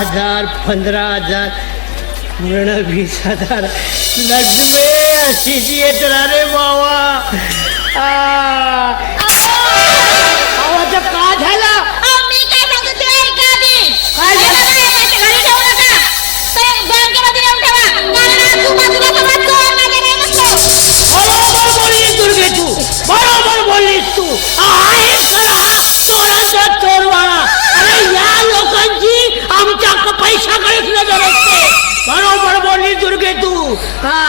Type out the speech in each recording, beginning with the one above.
हजार पंधरा हजार पूर्ण वीस हजार. नज़मे अशी येत रे बाबा आवाज का झाला? बरोबर बोलली दुर्गे तू. हा.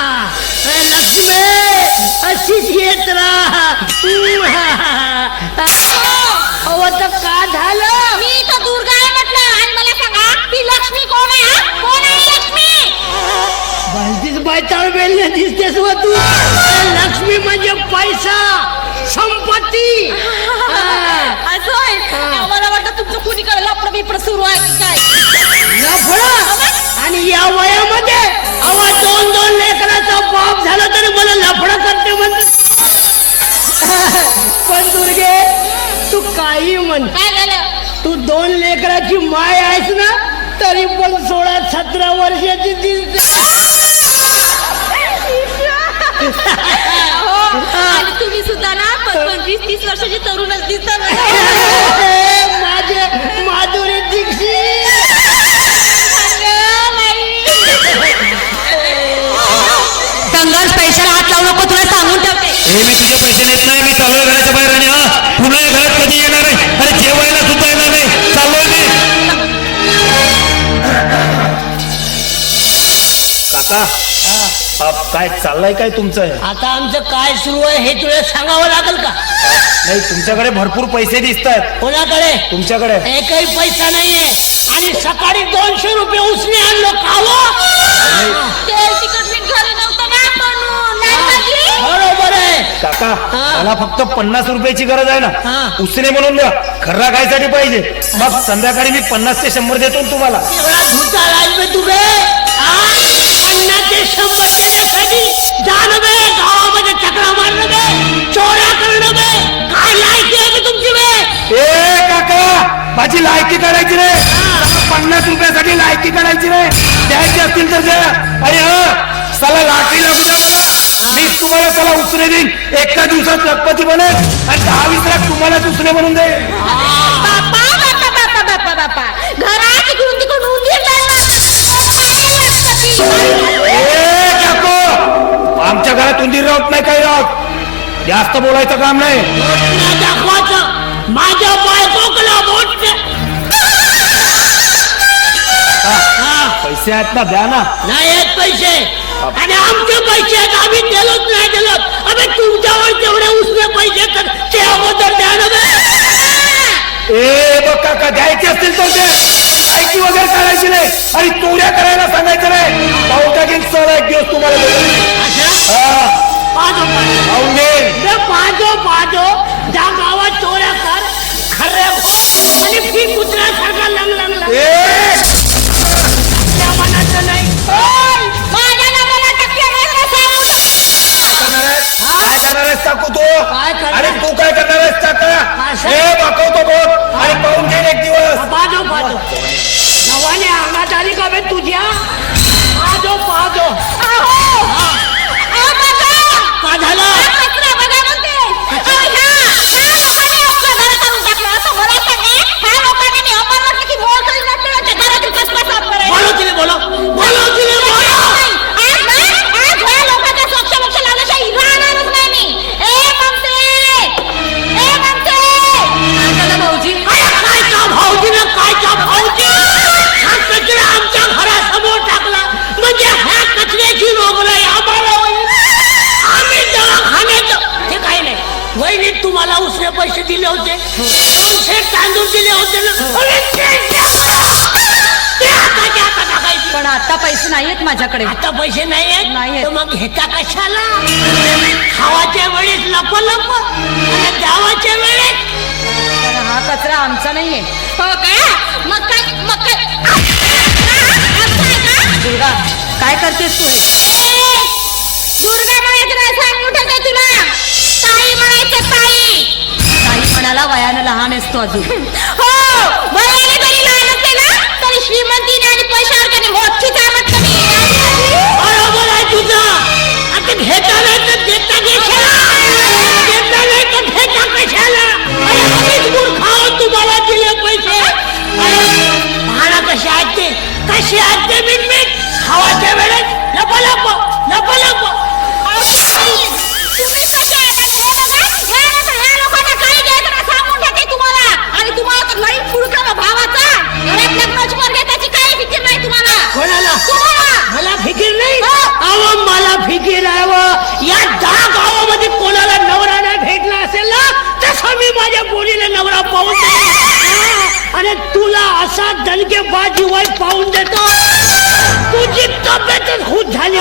लक्ष्मी अशीच येत राहा. हम्म, हा. अहो तर का झालं? मी तर दुर्गा आहे म्हटलं. आणि मला सांगा ती लक्ष्मी कोण आहे हा? कोण आहे लक्ष्मी? बायताळ दिसतेस व तू. लक्ष्मी म्हणजे पैसा संपत्ती. हा. असं आहे. मला वाटतं तुमचं कुणीकडे लपडं बिपडं सुरू आहे की काय? लफडा आणि या वयामध्ये अवा दोन दोन लेकराचा बाप झाला तरी मला लफडा करते म्हणते पण दुर्गे तू काही म्हण. तू दोन लेकराची माय आहेस ना तरी पण सोळा सतरा वर्षाची दिसते हो, तुम्ही सुद्धा ना पंचवीस तीस वर्षाची तरुणच दिसता. माझे माधुरी दीक्षित. लावू नको तुला सांगून ठेवते. हे मी तुझे पैसे नेत नाही मी चाललोय घराच्या बाहेर आणि हा पुन्हा घरात कधी येणार आहे? अरे जेवायला सुद्धा येणार नाही. चाललोय मी. काका आप काय चाललंय काय तुमचं? आता आमचं काय सुरू आहे हे तुला सांगावं लागेल का? नाही तुमच्याकडे भरपूर पैसे दिसत आहेत कोणाकडे? तुमच्याकडे. एकही पैसा नाहीये. आणि सकाळी दोनशे रुपये उसने आणलो खावं तिखट मीठ घरी नव्हतं ना म्हणून नाही का? बरोबर आहे काका. मला फक्त पन्नास रुपयाची गरज आहे. ना. उसने म्हणून द्या खर्रा खायसाठी पाहिजे. मग संध्याकाळी मी पन्नास ते शंभर देतो ना तुम्हाला. एवढा धुता लागবে तुझे पन्नास ते शंभर देण्यासाठी जाणं बे गावामध्ये चक्रा मारणं बे चोऱ्या करणं बे. काय लायकी आहे बे तुमची बे? ए काका माझी लायकी काढायची रे. पन्नास रुपयासाठी लायकी काढायची रे. द्यायची असतील तर द्या. आणि हा. चला लाठी लागू द्या. मला तुम्हाला चला उसने देईन. एका दिवसात लखपती बनेल. आणि दहा वीस लाख तुम्हालाच उसने म्हणून देईल बापा बापा बापा बापा बापा. घरात इकडून तिकडून उंदीर जायला ए काको आमच्या घरात उंदीर राहत नाही काही राहत जास्त बोलायचं काम नाही. नाही दाखवायचं माझ्या बायकोकला बोट. दे. पैसे आहेत ना द्या ना. नाही येत पैसे. आणि आमचे पैसे आहेत आम्ही दिलोच नाही दिलो अबे तुमच्यावर तेवढे उसने पैसे तर ते अगोदर द्या ना. ए बघ काका द्यायचे असतील तर ते लायकी वगैरे करायची नाही. आणि चोऱ्या करायला सांगायचं नाही. पाहू टाकीन सर एक दिवस तुम्हाला ज्या गावात चोऱ्या कर खरे हो. आणि फिर कुत्र्यासारखा लंग हे दाखवतो बोट आणि पाहून घेईन एक दिवस. पाहतो पाहतो गव्हाने अंगात आली का बे तुझ्या? पाहतो पाहतो का झालं? पैसे दिले होते. दोनशे तांदूळ दिले होते. पण आता पैसे नाहीयेत माझ्याकडे. आता पैसे नाही आहेत नाहीयेत. तर मग घेता कशाला? खावाच्या वेळेस लप लप. आणि द्यावाच्या वेळेस. पण हा कचरा आमचा नाहीये. हो का? मग काय मग काय? दुर्गा काय करतेस तू? हे ए, दुर्गा म्हणायचं नाही सांगू ठेवते तुला. ताई म्हणायचं ताई. म्हणाला वयानं लहान आहेस तू अजून. हो वयाने जरी लहान असते ना? तरी श्रीमंतीने पैशावर त्याने मोठीच आहे म्हटलं मी बरोबर आहे तुझं. आता घेता नाही तर देता कशाला देता नाही तर घेता कशाला? अरे आम्हीच मूर्खावर तुम्हाला दिले पैसे? अरे पाहणा कसे आहेत ते? कसे आहेत ते खावाच्या वेळेस नवरा पाहून देईन. आणि तुला असा दणके बाजी वय पाहून देतो तुझी तब्येतच खूप झाली